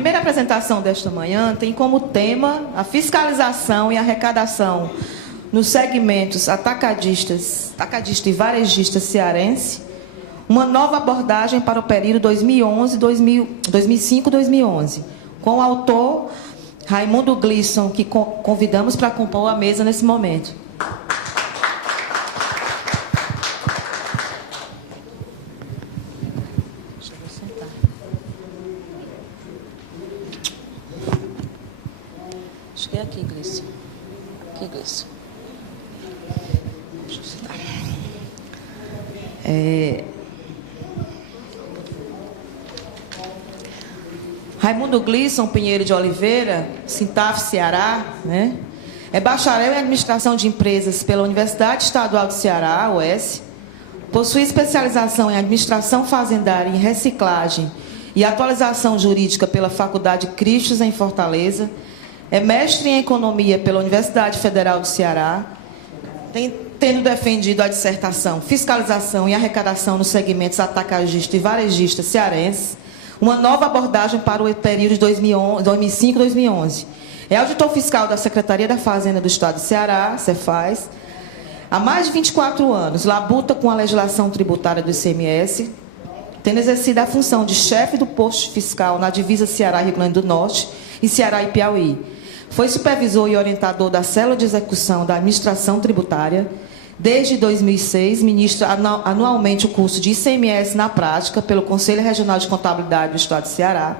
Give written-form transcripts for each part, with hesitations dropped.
primeira apresentação desta manhã tem como tema a fiscalização e arrecadação nos segmentos atacadista e varejista cearense, uma nova abordagem para o período 2005-2011, com o autor Raimundo Glisson, que convidamos para compor a mesa nesse momento. Acho que é aqui, Glisson. Aqui, Glisson. Deixa eu sentar. Raimundo Glisson Pinheiro de Oliveira, Sintaf, Ceará, né? É bacharel em Administração de Empresas pela Universidade Estadual do Ceará, UES. Possui especialização em Administração Fazendária em Reciclagem e Atualização Jurídica pela Faculdade Cristos, em Fortaleza. É mestre em Economia pela Universidade Federal do Ceará, tendo defendido a dissertação Fiscalização e Arrecadação nos segmentos atacadista e varejista cearense, uma nova abordagem para o período de 2005-2011. É auditor fiscal da Secretaria da Fazenda do Estado do Ceará, Cefaz. Há mais de 24 anos, labuta com a legislação tributária do ICMS, tendo exercido a função de chefe do posto fiscal na divisa Ceará-Rio Grande do Norte e Ceará e Piauí. Foi supervisor e orientador da Célula de Execução da Administração Tributária. Desde 2006, ministra anualmente o curso de ICMS na prática pelo Conselho Regional de Contabilidade do Estado de Ceará.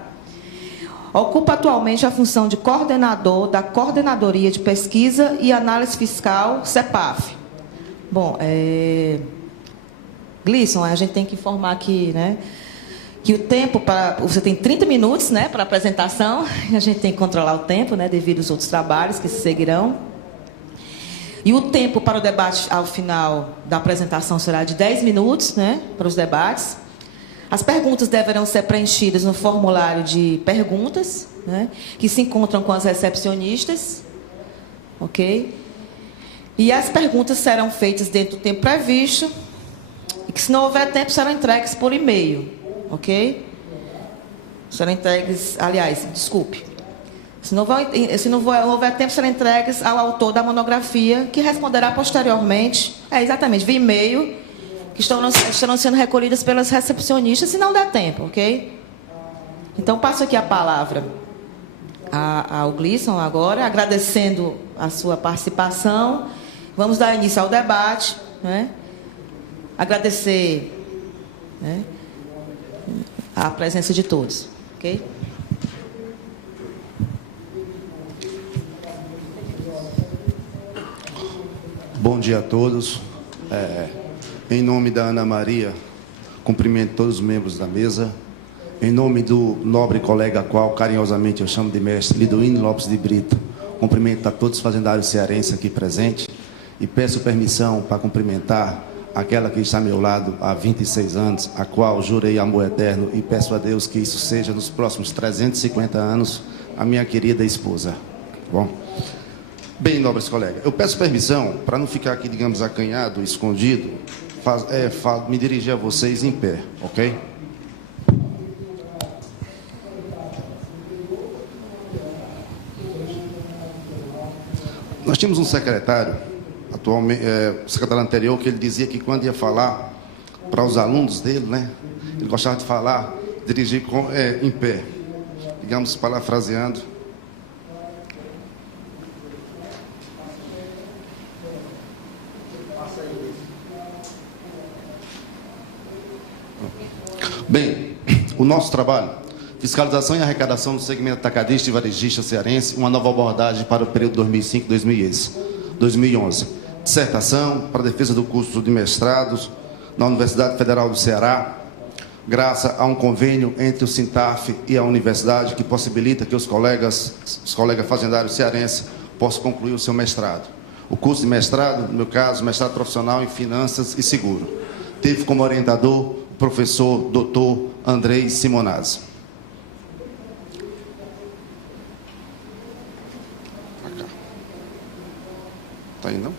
Ocupa atualmente a função de coordenador da Coordenadoria de Pesquisa e Análise Fiscal, CEPAF. Bom, Glisson, a gente tem que informar aqui, né, que o tempo para... Você tem 30 minutos, né, para a apresentação. A gente tem que controlar o tempo, né, devido aos outros trabalhos que se seguirão. E o tempo para o debate ao final da apresentação será de 10 minutos, né, para os debates. As perguntas deverão ser preenchidas no formulário de perguntas, né, que se encontram com as recepcionistas, ok? E as perguntas serão feitas dentro do tempo previsto, e que, se não houver tempo, serão entregues por e-mail, ok? Serão entregues, aliás, desculpe. Se não houver tempo, serão entregues ao autor da monografia, que responderá posteriormente, exatamente, via e-mail, que estarão sendo recolhidas pelas recepcionistas, se não der tempo, ok? Então, passo aqui a palavra ao Glisson agora, agradecendo a sua participação. Vamos dar início ao debate, né? Agradecer, né, a presença de todos, ok? Bom dia a todos. Em nome da Ana Maria, cumprimento todos os membros da mesa. Em nome do nobre colega, a qual carinhosamente eu chamo de mestre, Lidoíno Lopes de Brito, cumprimento a todos os fazendários cearenses aqui presentes e peço permissão para cumprimentar aquela que está ao meu lado há 26 anos, a qual jurei amor eterno e peço a Deus que isso seja nos próximos 350 anos, a minha querida esposa. Bom, bem, nobres colegas, eu peço permissão para não ficar aqui, digamos, acanhado, escondido, me dirigir a vocês em pé, ok? Nós tínhamos um secretário, atualmente, o secretário anterior, que ele dizia que quando ia falar para os alunos dele, né, ele gostava de falar, dirigir em pé, digamos, parafraseando. Bem, o nosso trabalho, fiscalização e arrecadação do segmento atacadista e varejista cearense, uma nova abordagem para o período 2005-2011. Dissertação para a defesa do curso de mestrados na Universidade Federal do Ceará, graças a um convênio entre o Sintaf e a universidade que possibilita que os colegas fazendários cearenses possam concluir o seu mestrado. O curso de mestrado, no meu caso, mestrado profissional em Finanças e Seguro. Teve como orientador o professor Dr. Andrei Simonazzi. Está aí, não?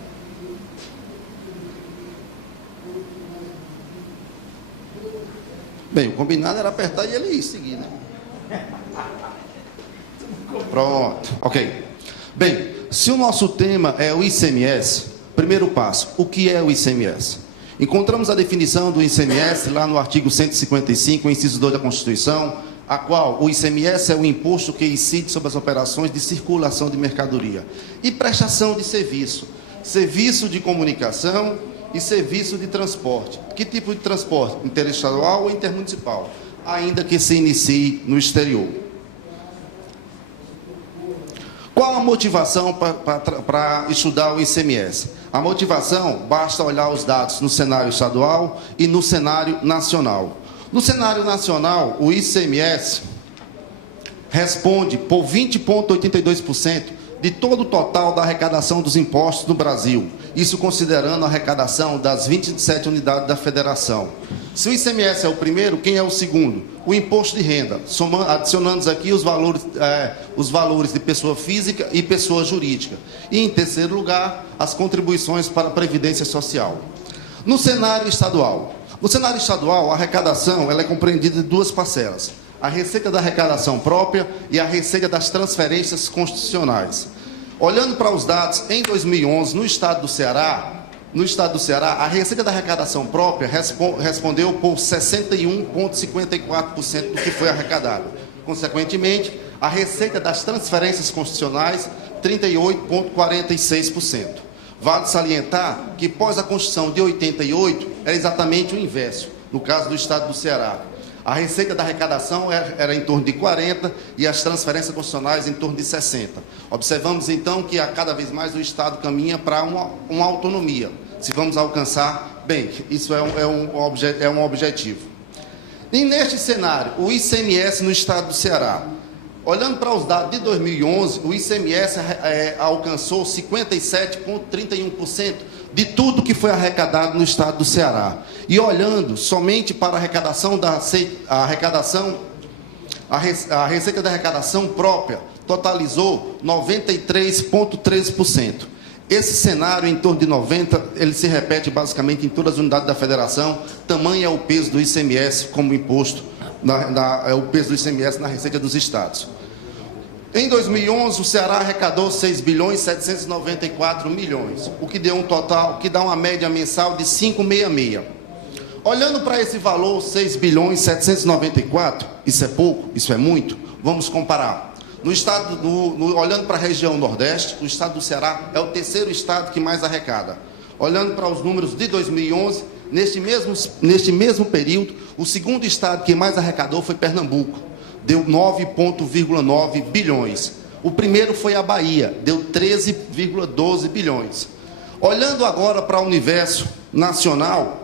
Bem, o combinado era apertar e ele ir seguir, né? Pronto, ok. Bem, se o nosso tema é o ICMS, primeiro passo, o que é o ICMS? Encontramos a definição do ICMS lá no artigo 155, inciso 2 da Constituição, a qual o ICMS é o imposto que incide sobre as operações de circulação de mercadoria e prestação de serviço, serviço de comunicação e serviço de transporte. Que tipo de transporte? Interestadual ou intermunicipal, ainda que se inicie no exterior. Qual a motivação para estudar o ICMS? A motivação, basta olhar os dados no cenário estadual e no cenário nacional. No cenário nacional, o ICMS responde por 20,82% de todo o total da arrecadação dos impostos no Brasil. Isso considerando a arrecadação das 27 unidades da federação. Se o ICMS é o primeiro, quem é o segundo? O imposto de renda, adicionando aqui os valores de pessoa física e pessoa jurídica. E, em terceiro lugar, as contribuições para a Previdência Social. No cenário estadual, a arrecadação ela é compreendida em duas parcelas. A receita da arrecadação própria e a receita das transferências constitucionais. Olhando para os dados, em 2011, no estado do Ceará, a receita da arrecadação própria respondeu por 61,54% do que foi arrecadado. Consequentemente, a receita das transferências constitucionais, 38,46%. Vale salientar que, pós a Constituição de 88, era exatamente o inverso, no caso do estado do Ceará. A receita da arrecadação era em torno de 40% e as transferências constitucionais em torno de 60%. Observamos, então, que a cada vez mais o Estado caminha para uma autonomia. Se vamos alcançar, bem, isso é um objetivo. E neste cenário, o ICMS no estado do Ceará. Olhando para os dados de 2011, o ICMS alcançou 57,31% de tudo que foi arrecadado no estado do Ceará. E olhando somente para a receita da arrecadação própria, totalizou 93,13%. Esse cenário, em torno de 90%, ele se repete basicamente em todas as unidades da federação. Tamanho é o peso do ICMS como imposto, é o peso do ICMS na receita dos estados. Em 2011, o Ceará arrecadou 6.794 milhões, o que deu um total, que dá uma média mensal de 5,66. Olhando para esse valor, 6.794, isso é pouco, isso é muito, vamos comparar. Olhando para a região Nordeste, o estado do Ceará é o terceiro estado que mais arrecada. Olhando para os números de 2011, neste mesmo período, o segundo estado que mais arrecadou foi Pernambuco, deu 9,9 bilhões. O primeiro foi a Bahia, deu 13,12 bilhões. Olhando agora para o universo nacional,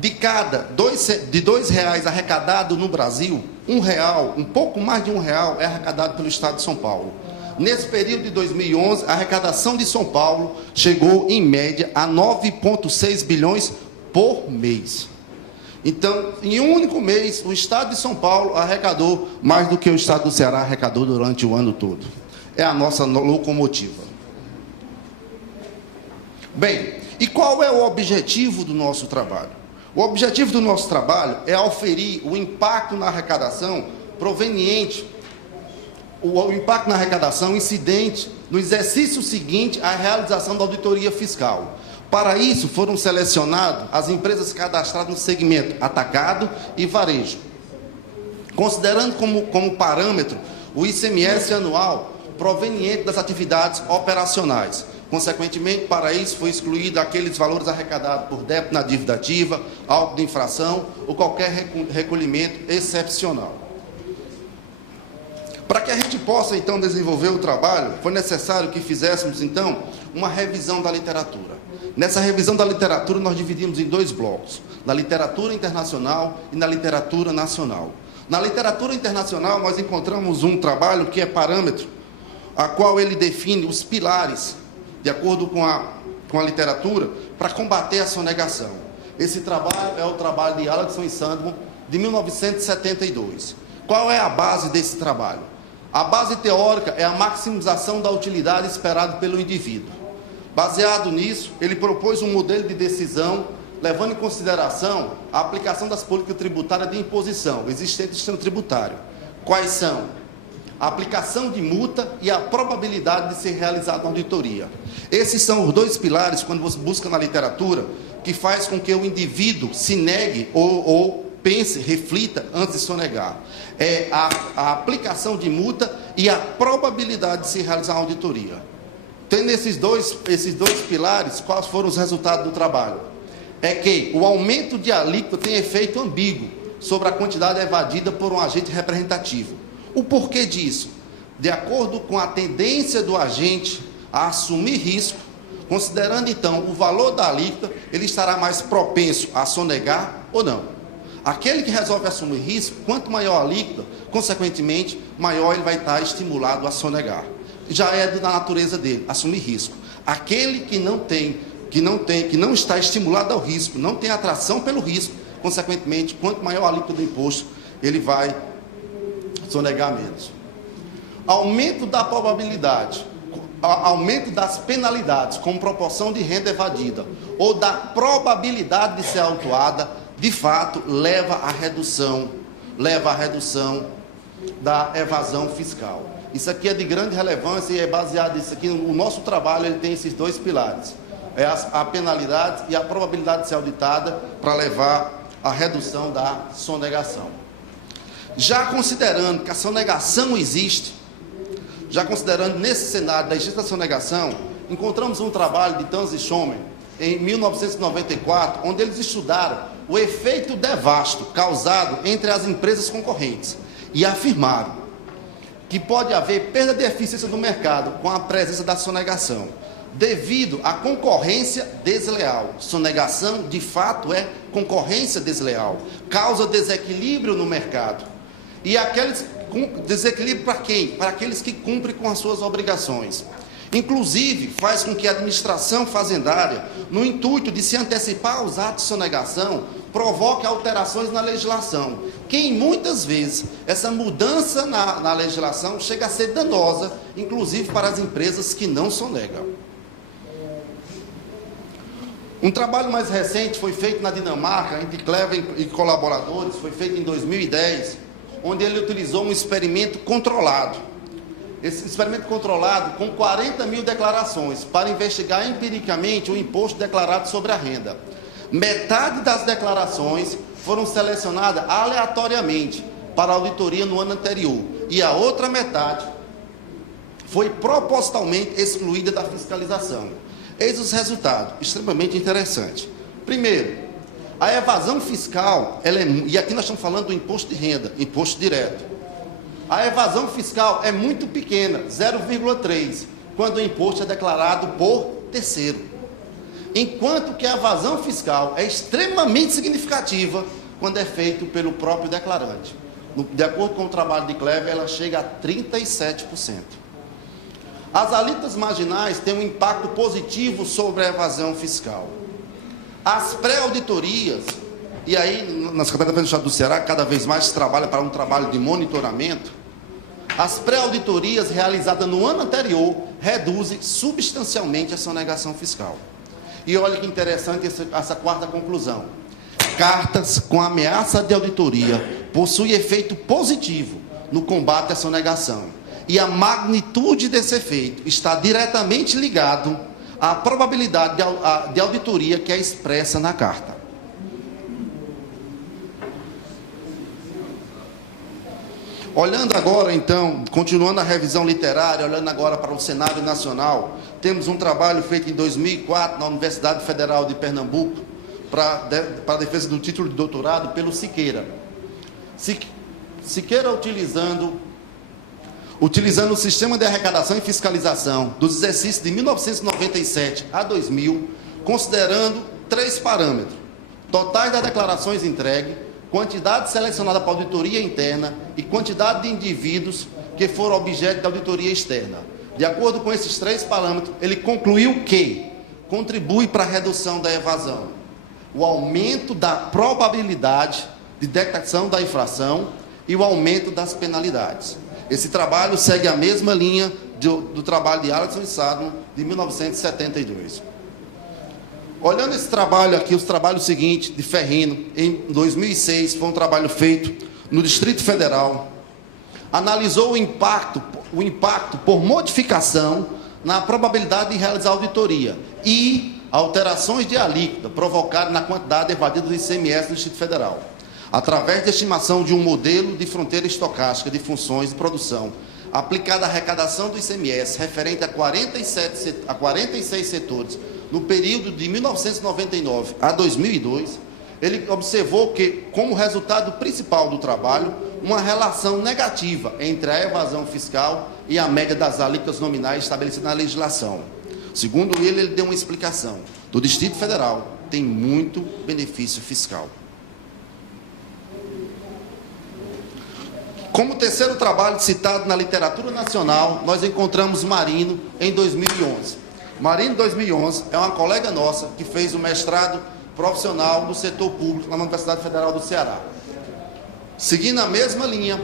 de R$2 arrecadado no Brasil, R$1, um pouco mais de R$1 é arrecadado pelo estado de São Paulo. Nesse período de 2011, a arrecadação de São Paulo chegou, em média, a 9,6 bilhões por mês. Então, em um único mês, o estado de São Paulo arrecadou mais do que o estado do Ceará arrecadou durante o ano todo. É a nossa locomotiva. Bem, e qual é o objetivo do nosso trabalho? O objetivo do nosso trabalho é auferir o impacto na arrecadação proveniente, o impacto na arrecadação incidente no exercício seguinte à realização da auditoria fiscal. Para isso, foram selecionadas as empresas cadastradas no segmento atacado e varejo, considerando como parâmetro o ICMS anual proveniente das atividades operacionais. Consequentemente, para isso, foi excluído aqueles valores arrecadados por débito na dívida ativa, auto de infração ou qualquer recolhimento excepcional. Para que a gente possa, então, desenvolver o trabalho, foi necessário que fizéssemos, então, uma revisão da literatura. Nessa revisão da literatura, nós dividimos em dois blocos, na literatura internacional e na literatura nacional. Na literatura internacional, nós encontramos um trabalho que é parâmetro, a qual ele define os pilares, de acordo com a literatura, para combater a sonegação. Esse trabalho é o trabalho de Alexson e Sandman, de 1972. Qual é a base desse trabalho? A base teórica é a maximização da utilidade esperada pelo indivíduo. Baseado nisso, ele propôs um modelo de decisão, levando em consideração a aplicação das políticas tributárias de imposição existentes no sistema tributário. Quais são? a aplicação de multa e a probabilidade de ser realizada uma auditoria. Esses são os dois pilares, quando você busca na literatura, que faz com que o indivíduo se negue ou pense, reflita antes de sonegar. É a aplicação de multa e a probabilidade de se realizar uma auditoria. Tendo esses dois pilares, quais foram os resultados do trabalho? É que o aumento de alíquota tem efeito ambíguo sobre a quantidade evadida por um agente representativo. O porquê disso? De acordo com a tendência do agente a assumir risco, considerando então o valor da alíquota, ele estará mais propenso a sonegar ou não. Aquele que resolve assumir risco, quanto maior a alíquota, consequentemente, maior ele vai estar estimulado a sonegar. Já é da natureza dele, assumir risco. Aquele que não está estimulado ao risco, não tem atração pelo risco, consequentemente, quanto maior a alíquota do imposto, ele vai sonegar menos. Aumento da probabilidade, aumento das penalidades com proporção de renda evadida ou da probabilidade de ser autuada, de fato, leva à redução da evasão fiscal. Isso aqui é de grande relevância e é baseado nisso aqui. O nosso trabalho ele tem esses dois pilares. É a penalidade e a probabilidade de ser auditada para levar à redução da sonegação. Já considerando que a sonegação existe, já considerando nesse cenário da existência da sonegação, encontramos um trabalho de Tanz e Schomer, em 1994, onde eles estudaram o efeito nefasto causado entre as empresas concorrentes e afirmaram que pode haver perda de eficiência do mercado com a presença da sonegação, devido à concorrência desleal. Sonegação, de fato, é concorrência desleal, causa desequilíbrio no mercado. E desequilíbrio para quem? Para aqueles que cumprem com as suas obrigações. Inclusive, faz com que a administração fazendária, no intuito de se antecipar aos atos de sonegação, provoque alterações na legislação, que muitas vezes essa mudança na legislação chega a ser danosa, inclusive para as empresas que não sonegam. Um trabalho mais recente foi feito na Dinamarca, entre Clever e colaboradores, foi feito em 2010, onde ele utilizou um experimento controlado. Esse experimento controlado com 40 mil declarações para investigar empiricamente o imposto declarado sobre a renda. Metade das declarações foram selecionadas aleatoriamente para a auditoria no ano anterior e a outra metade foi propositalmente excluída da fiscalização. Eis os resultados, extremamente interessantes. Primeiro, a evasão fiscal, e aqui nós estamos falando do imposto de renda, imposto direto. A evasão fiscal é muito pequena, 0,3, quando o imposto é declarado por terceiro. Enquanto que a evasão fiscal é extremamente significativa quando é feito pelo próprio declarante. De acordo com o trabalho de Clever, ela chega a 37%. As alíquotas marginais têm um impacto positivo sobre a evasão fiscal. As pré-auditorias, e aí na Secretaria do Estado do Ceará cada vez mais se trabalha para um trabalho de monitoramento, as pré-auditorias realizadas no ano anterior reduzem substancialmente a sonegação fiscal. E olha que interessante essa quarta conclusão. Cartas com ameaça de auditoria possuem efeito positivo no combate à sonegação. E a magnitude desse efeito está diretamente ligado à probabilidade de auditoria que é expressa na carta. Olhando agora, então, continuando a revisão literária, olhando agora para o cenário nacional, temos um trabalho feito em 2004 na Universidade Federal de Pernambuco para a defesa do título de doutorado pelo Siqueira. Siqueira utilizando o sistema de arrecadação e fiscalização dos exercícios de 1997 a 2000, considerando 3 parâmetros: totais das declarações entregues, quantidade selecionada para auditoria interna e quantidade de indivíduos que foram objeto da auditoria externa. De acordo com esses 3 parâmetros, ele concluiu que contribui para a redução da evasão, o aumento da probabilidade de detecção da infração e o aumento das penalidades. Esse trabalho segue a mesma linha do trabalho de Alisson e Sadman, de 1972. Olhando esse trabalho aqui, os trabalhos seguintes, de Ferrino, em 2006, foi um trabalho feito no Distrito Federal, analisou o impacto por modificação na probabilidade de realizar auditoria e alterações de alíquota provocadas na quantidade evadida do ICMS do Distrito Federal, através da estimação de um modelo de fronteira estocástica de funções de produção aplicada à arrecadação do ICMS referente a 46 setores no período de 1999 a 2002, ele observou que, como resultado principal do trabalho, uma relação negativa entre a evasão fiscal e a média das alíquotas nominais estabelecidas na legislação. Segundo ele deu uma explicação. Do Distrito Federal tem muito benefício fiscal. Como terceiro trabalho citado na literatura nacional, nós encontramos Marino em 2011. Marino, em 2011, é uma colega nossa que fez o mestrado profissional do setor público na Universidade Federal do Ceará. Seguindo a mesma linha,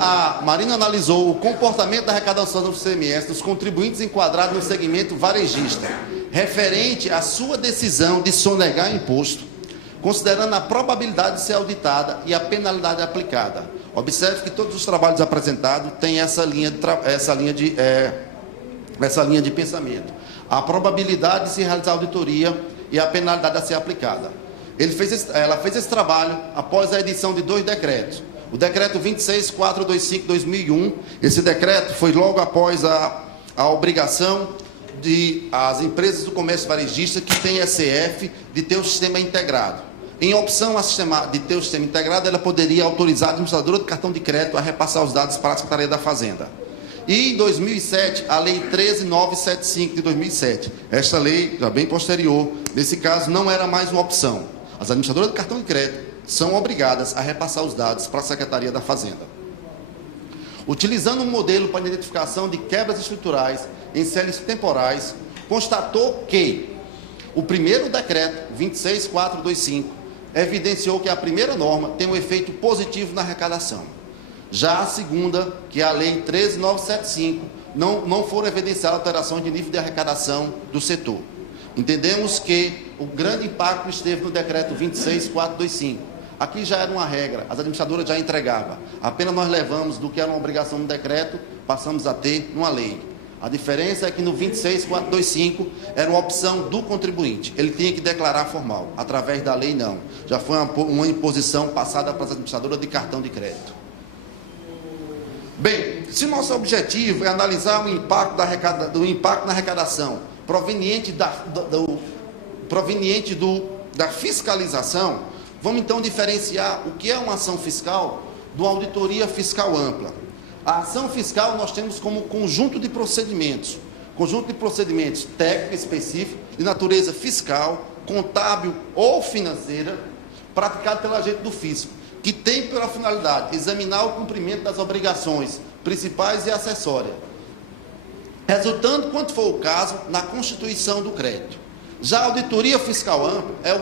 a Marina analisou o comportamento da arrecadação do ICMS dos contribuintes enquadrados no segmento varejista, referente à sua decisão de sonegar imposto, considerando a probabilidade de ser auditada e a penalidade aplicada. Observe que todos os trabalhos apresentados têm essa linha de pensamento. A probabilidade de se realizar auditoria e a penalidade a ser aplicada. Ela fez esse trabalho após a edição de 2 decretos. O decreto 26.425/2001, esse decreto foi logo após a obrigação de as empresas do comércio varejista que têm ECF de ter o sistema integrado. Em opção de ter o sistema integrado, ela poderia autorizar a administradora do cartão de crédito a repassar os dados para a Secretaria da Fazenda. E em 2007, a Lei 13.975 de 2007. Esta lei, já bem posterior, nesse caso, não era mais uma opção. As administradoras do cartão de crédito são obrigadas a repassar os dados para a Secretaria da Fazenda. Utilizando um modelo para identificação de quebras estruturais em séries temporais, constatou que o primeiro decreto, 26.425, evidenciou que a primeira norma tem um efeito positivo na arrecadação. Já a segunda, que é a Lei 13.975, não foram evidenciadas alterações de nível de arrecadação do setor. Entendemos que o grande impacto esteve no decreto 26.425. Aqui já era uma regra, as administradoras já entregavam. Apenas nós levamos do que era uma obrigação no decreto, passamos a ter numa lei. A diferença é que no 26.425 era uma opção do contribuinte. Ele tinha que declarar formal. Através da lei, não. Já foi uma imposição passada para as administradoras de cartão de crédito. Bem, se nosso objetivo é analisar o impacto na arrecadação proveniente da fiscalização, vamos então diferenciar o que é uma ação fiscal de uma auditoria fiscal ampla. A ação fiscal nós temos como conjunto de procedimentos técnicos específicos de natureza fiscal, contábil ou financeira, praticado pelo agente do fisco, que tem pela finalidade examinar o cumprimento das obrigações principais e acessórias, resultando, quanto for o caso, na constituição do crédito. Já a auditoria fiscal ampla é o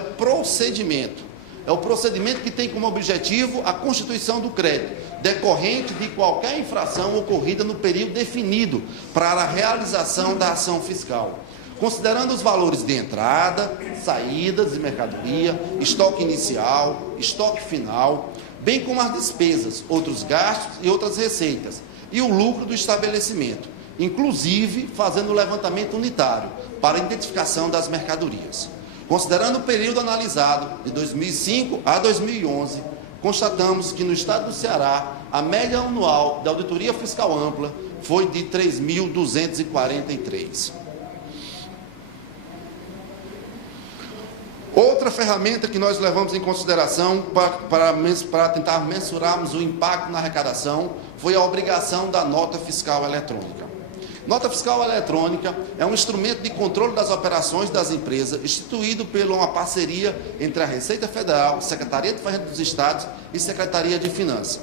procedimento que tem como objetivo a constituição do crédito, decorrente de qualquer infração ocorrida no período definido para a realização da ação fiscal, considerando os valores de entrada, saída de mercadoria, estoque inicial, estoque final, bem como as despesas, outros gastos e outras receitas, e o lucro do estabelecimento, inclusive fazendo o levantamento unitário para a identificação das mercadorias. Considerando o período analisado, de 2005 a 2011, constatamos que no estado do Ceará, a média anual da auditoria fiscal ampla foi de 3.243. Outra ferramenta que nós levamos em consideração para tentar mensurarmos o impacto na arrecadação foi a obrigação da nota fiscal eletrônica. Nota fiscal eletrônica é um instrumento de controle das operações das empresas instituído por uma parceria entre a Receita Federal, Secretaria de Fazenda dos Estados e Secretaria de Finanças.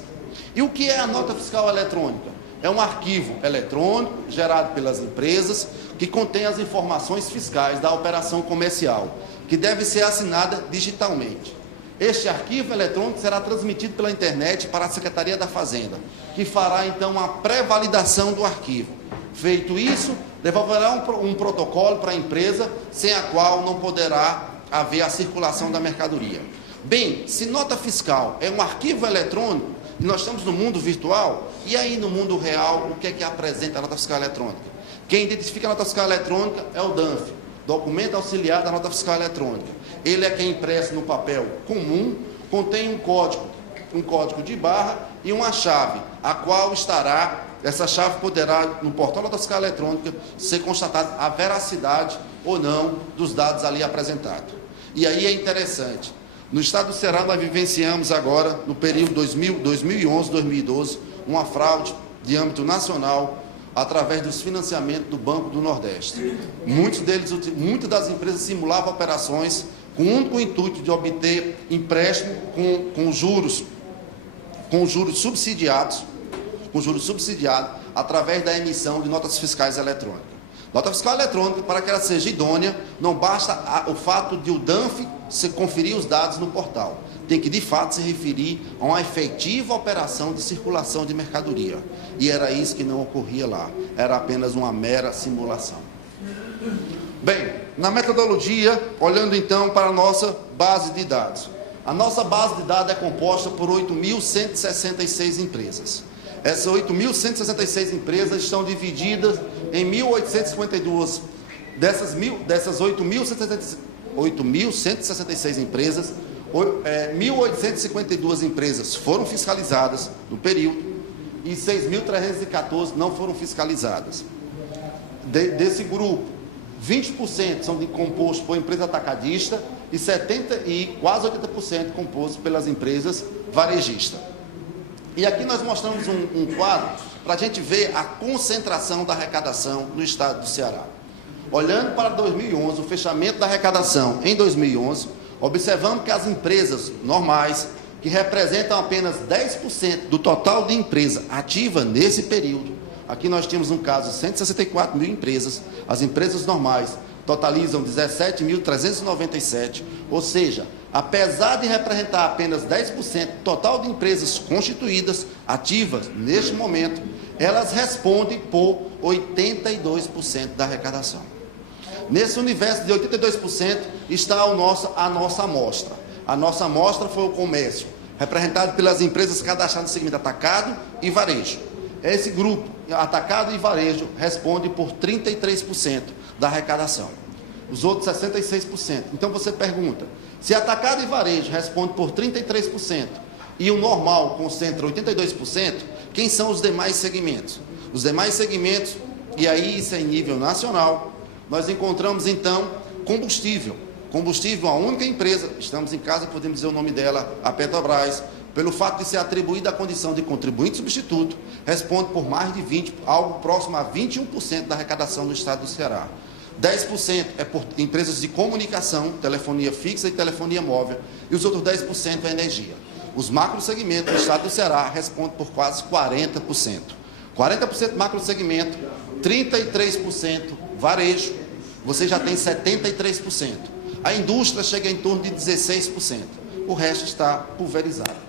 E o que é a nota fiscal eletrônica? É um arquivo eletrônico gerado pelas empresas que contém as informações fiscais da operação comercial, que deve ser assinada digitalmente. Este arquivo eletrônico será transmitido pela internet para a Secretaria da Fazenda, que fará então uma pré-validação do arquivo. Feito isso, devolverá um protocolo para a empresa, sem a qual não poderá haver a circulação da mercadoria. Bem, se nota fiscal é um arquivo eletrônico, E nós estamos no mundo virtual, e aí no mundo real, o que é que apresenta a nota fiscal eletrônica? Quem identifica a nota fiscal eletrônica é o DANF, Documento Auxiliar da Nota Fiscal Eletrônica. Ele é quem impresso no papel comum, contém um código de barra e uma chave, a qual essa chave poderá, no portal da Nota Fiscal Eletrônica, ser constatada a veracidade ou não dos dados ali apresentados. E aí é interessante, no estado do Ceará nós vivenciamos agora, no período 2011-2012, uma fraude de âmbito nacional, através dos financiamentos do Banco do Nordeste. Muitas das empresas simulavam operações com o único intuito de obter empréstimo com juros subsidiados, através da emissão de notas fiscais eletrônicas. Nota fiscal eletrônica, para que ela seja idônea, não basta o fato de o DANF se conferir os dados no portal. Tem que, de fato, se referir a uma efetiva operação de circulação de mercadoria. E era isso que não ocorria lá. Era apenas uma mera simulação. Bem, na metodologia, olhando então para a nossa base de dados. A nossa base de dados é composta por 8.166 empresas. Essas 8.166 empresas estão divididas em 1.852. Dessas 8.166 empresas, 1.852 empresas foram fiscalizadas no período e 6.314 não foram fiscalizadas. Desse grupo, 20% são compostos por empresa atacadista e quase 80% compostos pelas empresas varejistas. E aqui nós mostramos um quadro para a gente ver a concentração da arrecadação no estado do Ceará. Olhando para 2011, o fechamento da arrecadação em 2011, observamos que as empresas normais, que representam apenas 10% do total de empresa ativa nesse período, aqui nós tínhamos um caso de 164 mil empresas, as empresas normais totalizam 17.397, ou seja, apesar de representar apenas 10% do total de empresas constituídas, ativas neste momento, elas respondem por 82% da arrecadação. Nesse universo de 82% está a nossa amostra. A nossa amostra foi o comércio, representado pelas empresas cadastradas no segmento atacado e varejo. Esse grupo, atacado e varejo, responde por 33% da arrecadação. Os outros 66%. Então você pergunta, se atacado e varejo responde por 33% e o normal concentra 82%, quem são os demais segmentos? Os demais segmentos, e aí isso é em nível nacional, nós encontramos então combustível. Combustível, a única empresa, estamos em casa, podemos dizer o nome dela, a Petrobras, pelo fato de ser atribuída a condição de contribuinte substituto, responde por mais de 20%, algo próximo a 21% da arrecadação do estado do Ceará. 10% é por empresas de comunicação, telefonia fixa e telefonia móvel, e os outros 10% é energia. Os macrosegmentos do estado do Ceará respondem por quase 40%. 40% macrosegmento, 33% varejo, você já tem 73%. A indústria chega em torno de 16%. O resto está pulverizado.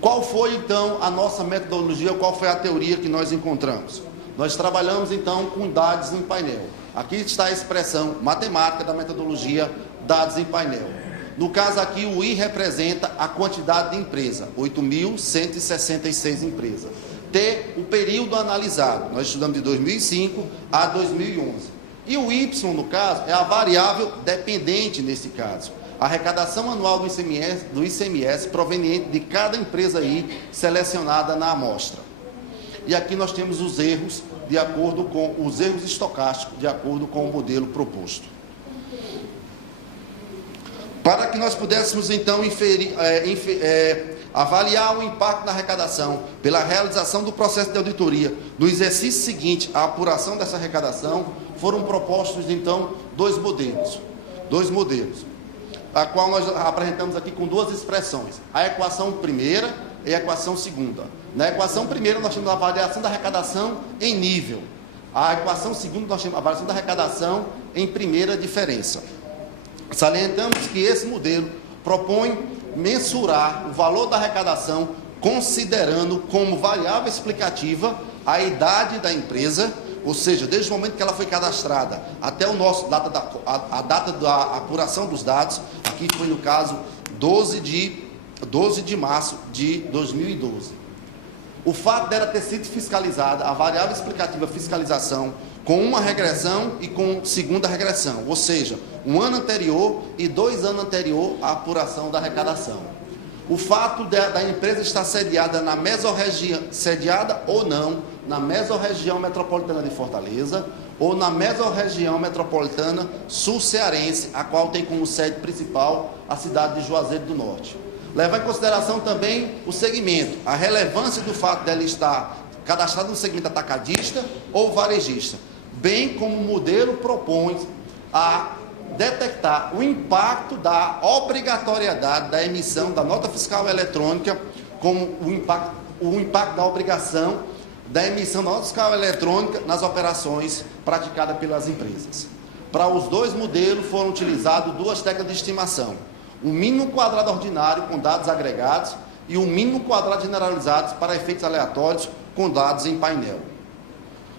Qual foi, então, a nossa metodologia, qual foi a teoria que nós encontramos? Nós trabalhamos, então, com dados em painel. Aqui está a expressão matemática da metodologia dados em painel. No caso aqui, o I representa a quantidade de empresa, 8.166 empresas. T, o período analisado, nós estudamos de 2005 a 2011. E o Y, no caso, é a variável dependente nesse caso. A arrecadação anual do ICMS proveniente de cada empresa aí selecionada na amostra. E aqui nós temos os erros de acordo com os erros estocásticos, de acordo com o modelo proposto. Para que nós pudéssemos então avaliar o impacto na arrecadação pela realização do processo de auditoria no exercício seguinte, a apuração dessa arrecadação, foram propostos então dois modelos, a qual nós apresentamos aqui com duas expressões, a equação primeira e a equação segunda. Na equação primeira nós temos a variação da arrecadação em nível, a equação segunda nós temos a variação da arrecadação em primeira diferença. Salientamos que esse modelo propõe mensurar o valor da arrecadação considerando como variável explicativa a idade da empresa, ou seja, desde o momento que ela foi cadastrada até a data da apuração dos dados, aqui foi no caso 12 de 12 de março de 2012. O fato dela ter sido fiscalizada, a variável explicativa fiscalização, com uma regressão e com segunda regressão, ou seja, um ano anterior e 2 anos anterior à apuração da arrecadação. O fato da empresa estar sediada na mesorregião, sediada ou não, na mesorregião metropolitana de Fortaleza ou na mesorregião metropolitana sul-cearense, a qual tem como sede principal a cidade de Juazeiro do Norte. Leva em consideração também o segmento, a relevância do fato dela estar cadastrada no segmento atacadista ou varejista, bem como o modelo propõe a detectar o impacto da obrigatoriedade da emissão da nota fiscal eletrônica, como o impacto da obrigação da emissão da nota fiscal eletrônica nas operações praticadas pelas empresas. Para os dois modelos foram utilizadas 2 técnicas de estimação: o mínimo quadrado ordinário com dados agregados e o mínimo quadrado generalizado para efeitos aleatórios com dados em painel.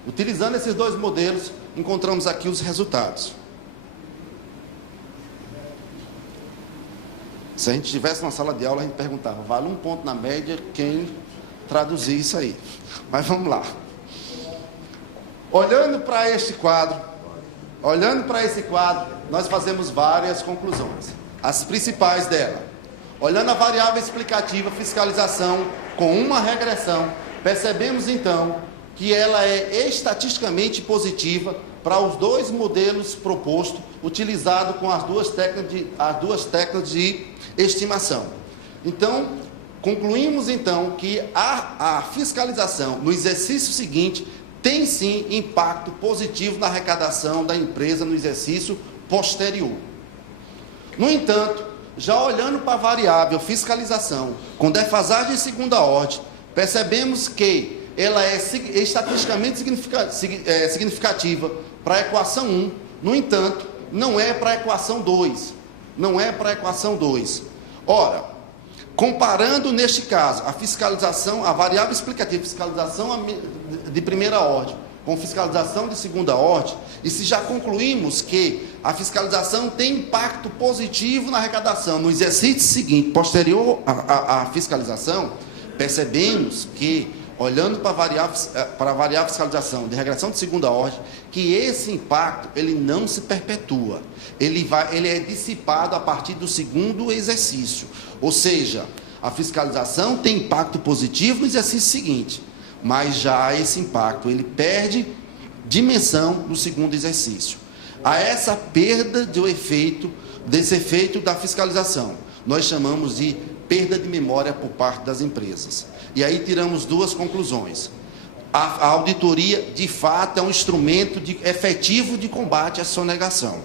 Utilizando esses 2 modelos, encontramos aqui os resultados. Se a gente estivesse numa sala de aula, a gente perguntava, vale 1 ponto na média quem traduzir isso aí. Mas vamos lá. Olhando para esse quadro, nós fazemos várias conclusões. As principais dela: olhando a variável explicativa fiscalização com uma regressão, percebemos então que ela é estatisticamente positiva para os 2 modelos propostos, utilizado com as duas técnicas de estimação. Então, concluímos então que a fiscalização no exercício seguinte tem sim impacto positivo na arrecadação da empresa no exercício posterior. No entanto, já olhando para a variável fiscalização com defasagem em segunda ordem, percebemos que ela é estatisticamente significativa para a equação 1, no entanto, não é para a equação 2. Ora, comparando neste caso a fiscalização, a variável explicativa fiscalização de primeira ordem com fiscalização de segunda ordem, e se já concluímos que a fiscalização tem impacto positivo na arrecadação no exercício seguinte, posterior à fiscalização, percebemos que, olhando para a variável fiscalização de regressão de segunda ordem, que esse impacto ele não se perpetua, ele é dissipado a partir do segundo exercício, ou seja, a fiscalização tem impacto positivo no exercício seguinte, mas já esse impacto ele perde dimensão no segundo exercício. A essa perda desse efeito da fiscalização, nós chamamos de perda de memória por parte das empresas. E aí tiramos 2 conclusões. A auditoria, de fato, é um instrumento efetivo de combate à sonegação.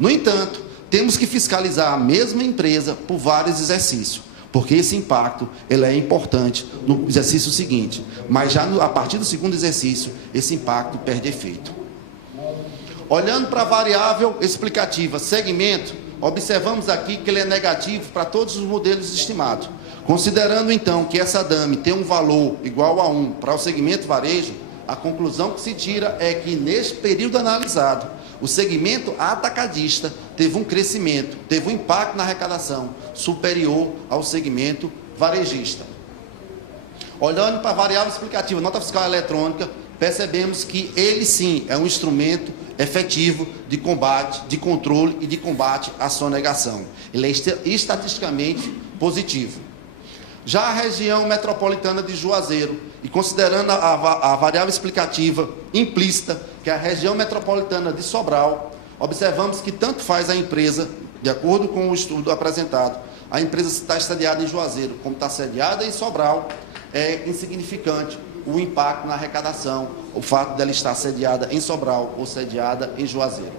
No entanto, temos que fiscalizar a mesma empresa por vários exercícios, porque esse impacto ele é importante no exercício seguinte, mas já a partir do segundo exercício, esse impacto perde efeito. Olhando para a variável explicativa segmento, observamos aqui que ele é negativo para todos os modelos estimados. Considerando então que essa DAME tem um valor igual a 1 para o segmento varejo, a conclusão que se tira é que neste período analisado, o segmento atacadista teve um crescimento, teve um impacto na arrecadação superior ao segmento varejista. Olhando para a variável explicativa, nota fiscal eletrônica, percebemos que ele sim é um instrumento efetivo de combate, de controle e de combate à sonegação. Ele é estatisticamente positivo. Já a região metropolitana de Juazeiro, e considerando a variável explicativa implícita, que é a região metropolitana de Sobral, observamos que tanto faz a empresa, de acordo com o estudo apresentado, a empresa está sediada em Juazeiro, como está sediada em Sobral, é insignificante o impacto na arrecadação, o fato dela estar sediada em Sobral ou sediada em Juazeiro.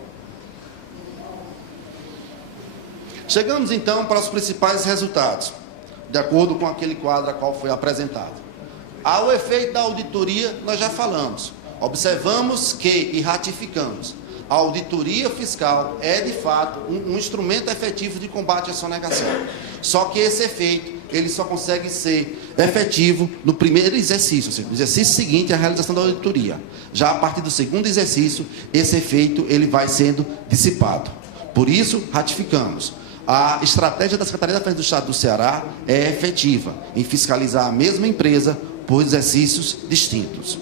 Chegamos então para os principais resultados, de acordo com aquele quadro a qual foi apresentado. Ao efeito da auditoria, nós já falamos. Observamos e ratificamos. A auditoria fiscal é, de fato, um instrumento efetivo de combate à sonegação. Só que esse efeito, ele só consegue ser efetivo no primeiro exercício, ou seja, no exercício seguinte à realização da auditoria. Já a partir do segundo exercício, esse efeito ele vai sendo dissipado. Por isso, ratificamos. a estratégia da Secretaria da Fazenda do Estado do Ceará é efetiva em fiscalizar a mesma empresa por exercícios distintos.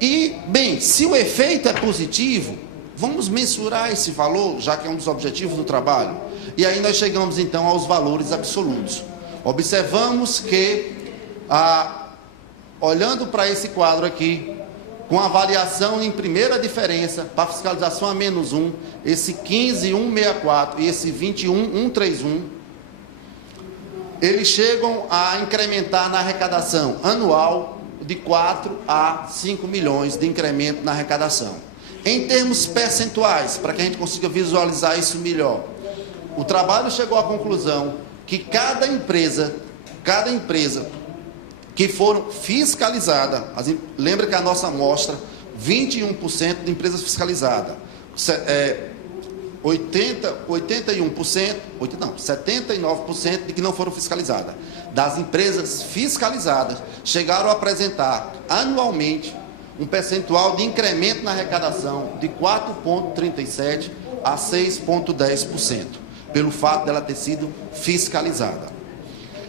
E, bem, se o efeito é positivo, vamos mensurar esse valor, já que é um dos objetivos do trabalho. E aí nós chegamos, então, aos valores absolutos. Observamos que, olhando para esse quadro aqui, com avaliação em primeira diferença, para fiscalização a -1, esse 15.164 e esse 21.131, eles chegam a incrementar na arrecadação anual de 4 a 5 milhões de incremento na arrecadação. Em termos percentuais, para que a gente consiga visualizar isso melhor, o trabalho chegou à conclusão que cada empresa que foram fiscalizadas, lembra que a nossa amostra, 21% de empresas fiscalizadas, 79% de que não foram fiscalizadas. Das empresas fiscalizadas, chegaram a apresentar anualmente um percentual de incremento na arrecadação de 4,37% a 6,10%, pelo fato dela ter sido fiscalizada.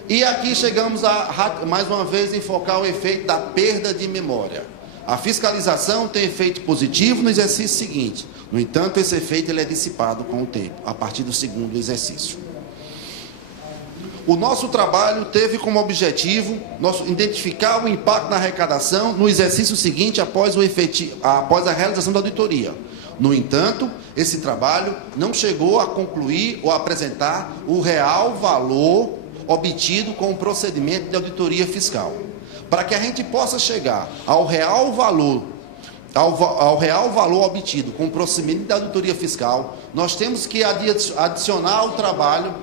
E aqui chegamos a, mais uma vez, enfocar o efeito da perda de memória. A fiscalização tem efeito positivo no exercício seguinte. No entanto, esse efeito ele é dissipado com o tempo, a partir do segundo exercício. O nosso trabalho teve como objetivo identificar o impacto na arrecadação no exercício seguinte, após a realização da auditoria. No entanto, esse trabalho não chegou a concluir ou a apresentar o real valor obtido com o procedimento de auditoria fiscal. Para que a gente possa chegar ao real valor obtido com o procedimento de auditoria fiscal, nós temos que adicionar ao trabalho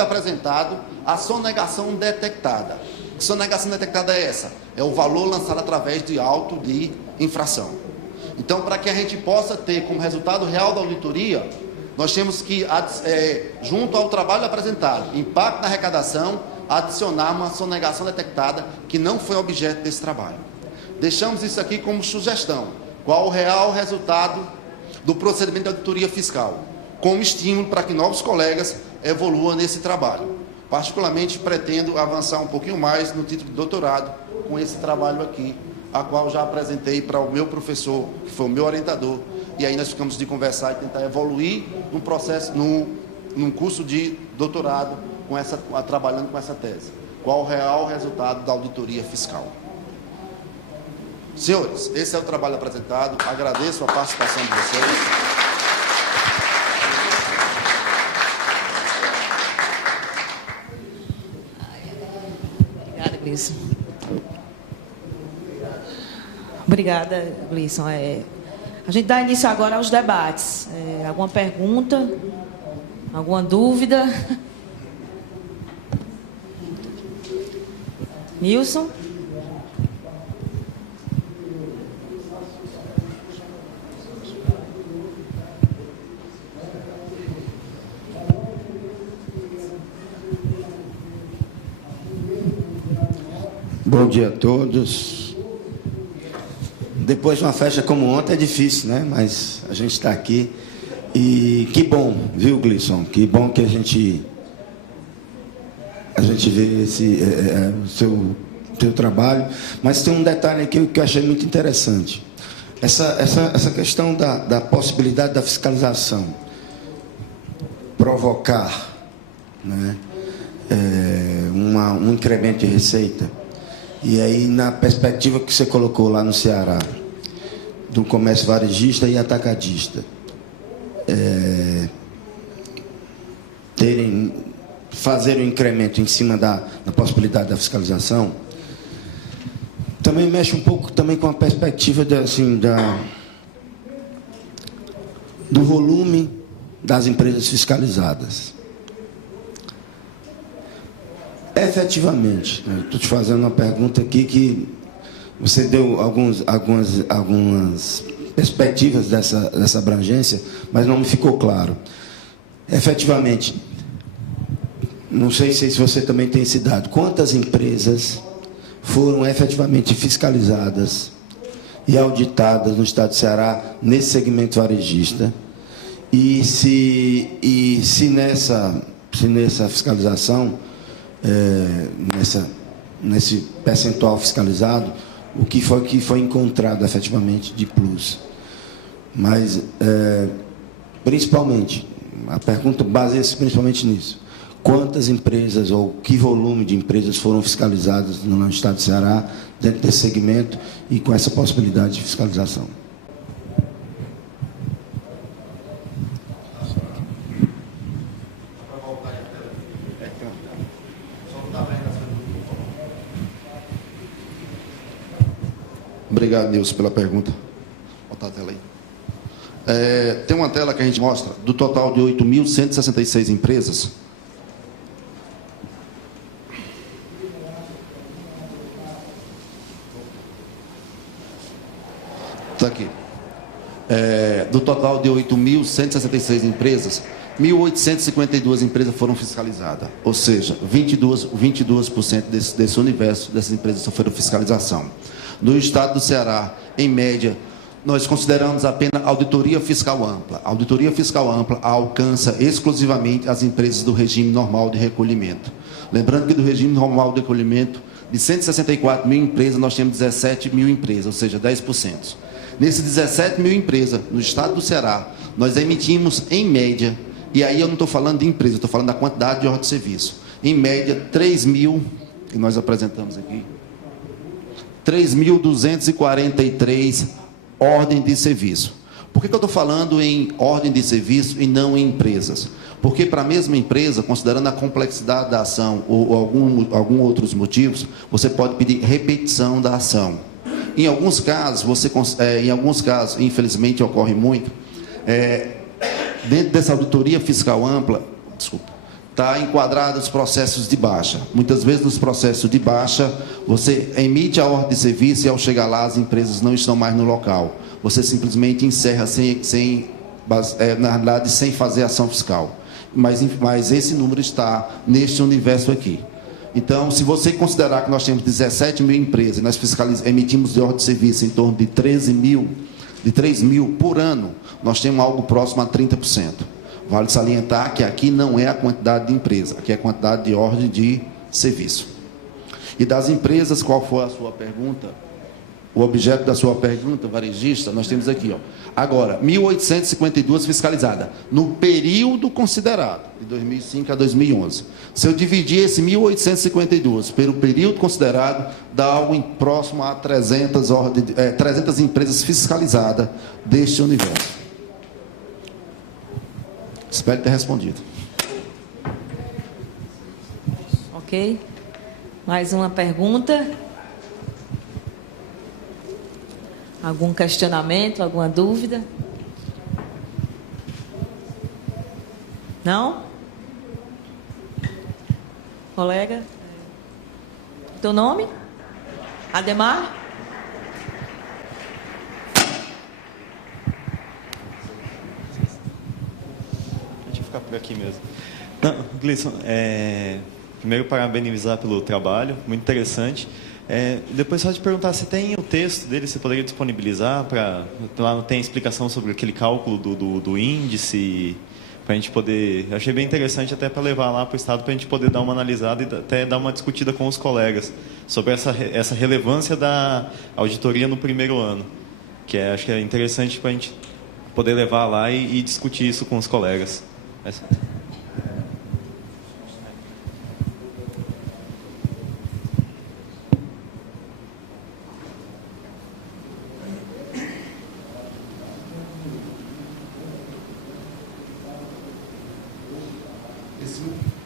apresentado a sonegação detectada. Que sonegação detectada é essa? É o valor lançado através de auto de infração. Então, para que a gente possa ter como resultado real da auditoria, nós temos que, junto ao trabalho apresentado, impacto na arrecadação, adicionar uma sonegação detectada que não foi objeto desse trabalho. Deixamos isso aqui como sugestão. Qual o real resultado do procedimento de auditoria fiscal? Como estímulo para que novos colegas evoluam nesse trabalho. Particularmente, pretendo avançar um pouquinho mais no título de doutorado com esse trabalho aqui, a qual já apresentei para o meu professor, que foi o meu orientador, e aí nós ficamos de conversar e tentar evoluir num processo, num curso de doutorado, trabalhando com essa tese. Qual o real resultado da auditoria fiscal? Senhores, esse é o trabalho apresentado. Agradeço a participação de vocês. Obrigada, Gleison. Obrigada, Gleison. A gente dá início agora aos debates. Alguma pergunta? Alguma dúvida? Nilson? Bom dia a todos. Depois de uma festa como ontem é difícil, né? Mas a gente está aqui. E que bom, viu, Gleison? Que bom que a gente vê o seu trabalho. Mas tem um detalhe aqui que eu achei muito interessante. Essa questão da possibilidade da fiscalização provocar, né, um incremento de receita. E aí, na perspectiva que você colocou lá no Ceará, do comércio varejista e atacadista, fazer um incremento em cima da possibilidade da fiscalização, também mexe um pouco também com a perspectiva do volume das empresas fiscalizadas. Efetivamente, estou te fazendo uma pergunta aqui que você deu algumas perspectivas dessa abrangência, mas não me ficou claro. Efetivamente, não sei se você também tem esse dado, quantas empresas foram efetivamente fiscalizadas e auditadas no estado do Ceará nesse segmento varejista, E se nessa fiscalização, nesse percentual fiscalizado, o que foi encontrado efetivamente de plus. Mas, principalmente, a pergunta baseia-se principalmente nisso. Quantas empresas ou que volume de empresas foram fiscalizadas no estado do Ceará, dentro desse segmento e com essa possibilidade de fiscalização? Obrigado, Nilson, pela pergunta. Vou botar a tela aí. Tem uma tela que a gente mostra do total de 8.166 empresas. Está aqui. Do total de 8.166 empresas, 1.852 empresas foram fiscalizadas. Ou seja, 22% desse universo dessas empresas sofreram fiscalização. No estado do Ceará, em média, nós consideramos apenas auditoria fiscal ampla. A auditoria fiscal ampla alcança exclusivamente as empresas do regime normal de recolhimento. Lembrando que do regime normal de recolhimento, de 164 mil empresas, nós temos 17 mil empresas, ou seja, 10%. Nesses 17 mil empresas, no estado do Ceará, nós emitimos, em média, e aí eu não estou falando de empresa, estou falando da quantidade de ordem de serviço. Em média, 3.000, que nós apresentamos aqui, 3.243 ordens de serviço. Por que eu estou falando em ordem de serviço e não em empresas? Porque para a mesma empresa, considerando a complexidade da ação ou algum outros motivos, você pode pedir repetição da ação. Em alguns casos, infelizmente ocorre muito, dentro dessa auditoria fiscal ampla, está enquadrado os processos de baixa. Muitas vezes, nos processos de baixa, você emite a ordem de serviço e, ao chegar lá, as empresas não estão mais no local. Você simplesmente encerra na realidade, sem fazer ação fiscal. Mas esse número está neste universo aqui. Então, se você considerar que nós temos 17 mil empresas, e nós emitimos de ordem de serviço em torno de 3 mil por ano, nós temos algo próximo a 30%. Vale salientar que aqui não é a quantidade de empresa, aqui é a quantidade de ordem de serviço. E das empresas, qual foi a sua pergunta? O objeto da sua pergunta, varejista, nós temos aqui, ó. Agora, 1.852 fiscalizadas, no período considerado, de 2005 a 2011. Se eu dividir esse 1.852 pelo período considerado, dá algo próximo a 300 empresas fiscalizadas deste universo. Espero ter respondido. Ok. Mais uma pergunta? Algum questionamento, alguma dúvida? Não? Colega? Teu nome? Ademar? Deixa eu ficar por aqui mesmo. Não, Gleison, primeiro parabenizar pelo trabalho, muito interessante. Depois só te perguntar se tem o texto dele, você poderia disponibilizar para lá não tem explicação sobre aquele cálculo do índice, para a gente poder. Eu achei bem interessante até para levar lá para o estado para a gente poder dar uma analisada e até dar uma discutida com os colegas sobre essa relevância da auditoria no primeiro ano, que acho que é interessante para a gente poder levar lá e discutir isso com os colegas.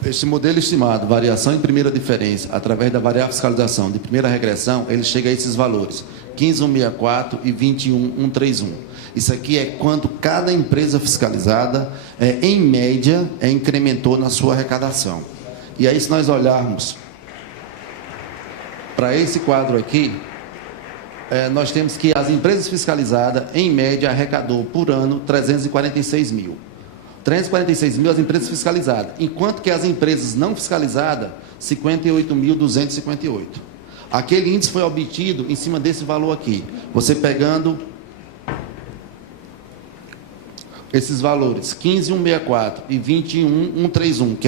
Este modelo estimado, variação em primeira diferença, através da variável fiscalização de primeira regressão, ele chega a esses valores, 15.164 e 21.131. Isso aqui é quanto cada empresa fiscalizada, em média, incrementou na sua arrecadação. E aí, se nós olharmos para esse quadro aqui, nós temos que as empresas fiscalizadas, em média, arrecadou por ano 346 mil. 346 mil as empresas fiscalizadas, enquanto que as empresas não fiscalizadas, 58.258. Aquele índice foi obtido em cima desse valor aqui. Você pegando esses valores 15.164 e 21.131, que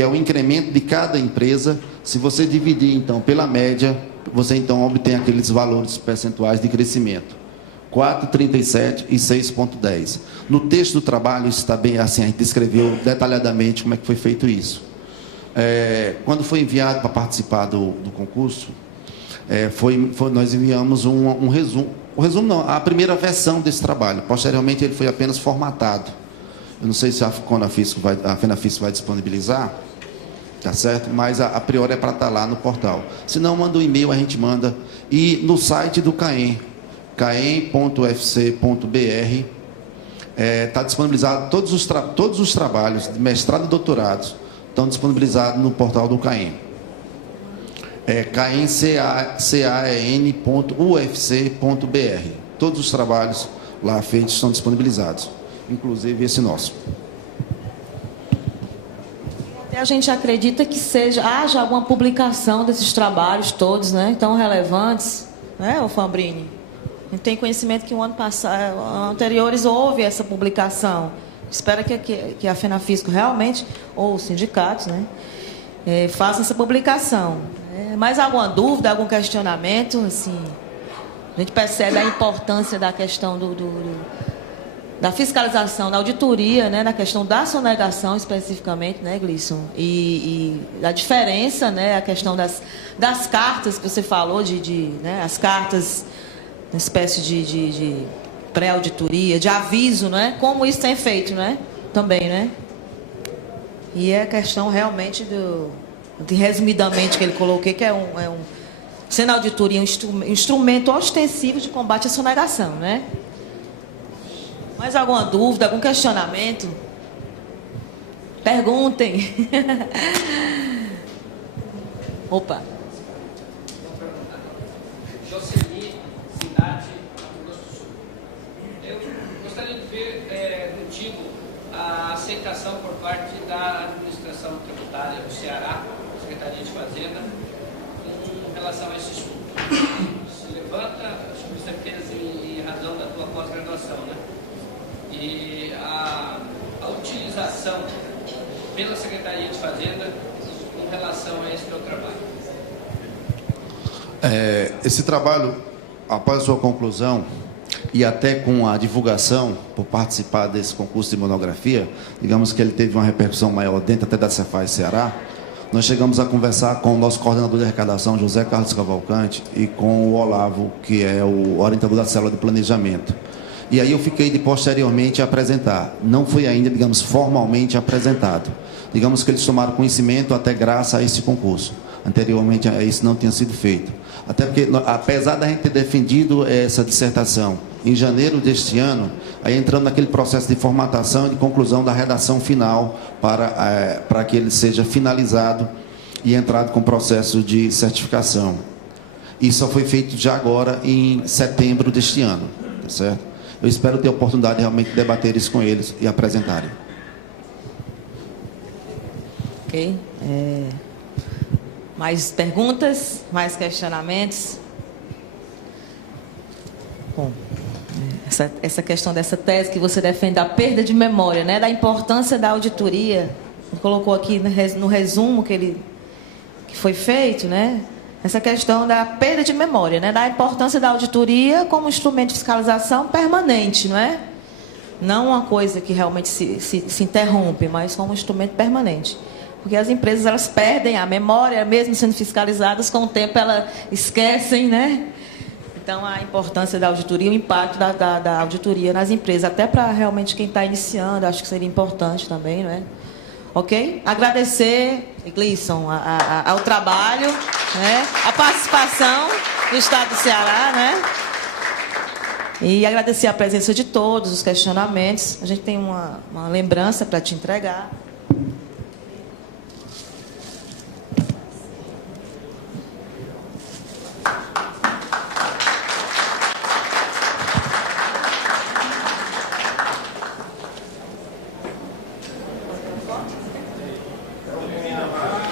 é o incremento de cada empresa. Se você dividir então pela média, você então obtém aqueles valores percentuais de crescimento. 4,37 e 6,10. No texto do trabalho, isso está bem assim, a gente descreveu detalhadamente como é que foi feito isso. Quando foi enviado para participar do concurso, nós enviamos um resumo. O resumo não, a primeira versão desse trabalho. Posteriormente, ele foi apenas formatado. Eu não sei se a FENAFISC vai disponibilizar, tá certo? Mas a priori é para estar lá no portal. Se não, manda um e-mail, a gente manda. E no site do CAEM, caem.ufc.br, está disponibilizado todos os trabalhos de mestrado e doutorados, estão disponibilizados no portal do CAEM. caen.ufc.br. Todos os trabalhos lá feitos estão disponibilizados, inclusive esse nosso. A gente acredita que haja alguma publicação desses trabalhos todos, né, tão relevantes, né, ô Fambrini? A gente tem conhecimento que o ano passado, anteriores, houve essa publicação. Espero que a FENAFISC realmente, ou os sindicatos, né, façam essa publicação. Mais alguma dúvida, algum questionamento? Assim, a gente percebe a importância da questão da fiscalização, da auditoria, né, na questão da sonegação especificamente, né, Gleison? E da diferença, né, a questão das cartas que você falou, né, as cartas, uma espécie de pré-auditoria, de aviso, né? Como isso tem feito, né? Também, né? E é a questão realmente resumidamente que ele coloquei, que sendo a auditoria um instrumento ostensivo de combate à sonegação, né? Mais alguma dúvida, algum questionamento? Perguntem. Opa. Jocely, cidade, Mato Grosso do Sul. Eu gostaria de ver contigo a aceitação por parte da administração tributária do Ceará, Secretaria de Fazenda, com relação a esse estudo. Se levanta, com certeza, em razão da tua pós-graduação, né? E a utilização pela Secretaria de Fazenda com relação a esse teu trabalho. Esse trabalho, após a sua conclusão, e até com a divulgação, por participar desse concurso de monografia, digamos que ele teve uma repercussão maior dentro até da Cefaz Ceará, nós chegamos a conversar com o nosso coordenador de arrecadação, José Carlos Cavalcante, e com o Olavo, que é o orientador da célula de planejamento. E aí eu fiquei de posteriormente apresentar. Não foi ainda, digamos, formalmente apresentado. Digamos que eles tomaram conhecimento até graças a esse concurso. Anteriormente isso não tinha sido feito. Até porque, apesar da gente ter defendido essa dissertação em janeiro deste ano, aí entramos naquele processo de formatação e de conclusão da redação final para que ele seja finalizado e entrado com o processo de certificação. Isso só foi feito já agora em setembro deste ano, tá certo? Eu espero ter a oportunidade de realmente debater isso com eles e apresentarem. Ok. Mais perguntas? Mais questionamentos? Bom, essa questão dessa tese que você defende da perda de memória, né, da importância da auditoria, colocou aqui no resumo que foi feito, né, essa questão da perda de memória, né, da importância da auditoria como instrumento de fiscalização permanente, não é? Não uma coisa que realmente se interrompe, mas como um instrumento permanente. Porque as empresas, elas perdem a memória, mesmo sendo fiscalizadas, com o tempo elas esquecem, né? Então, a importância da auditoria, o impacto da auditoria nas empresas, até para realmente quem está iniciando, acho que seria importante também, não é? Ok? Agradecer, Gleison, ao trabalho, né? A participação do Estado do Ceará, né? E agradecer a presença de todos, os questionamentos. A gente tem uma lembrança para te entregar.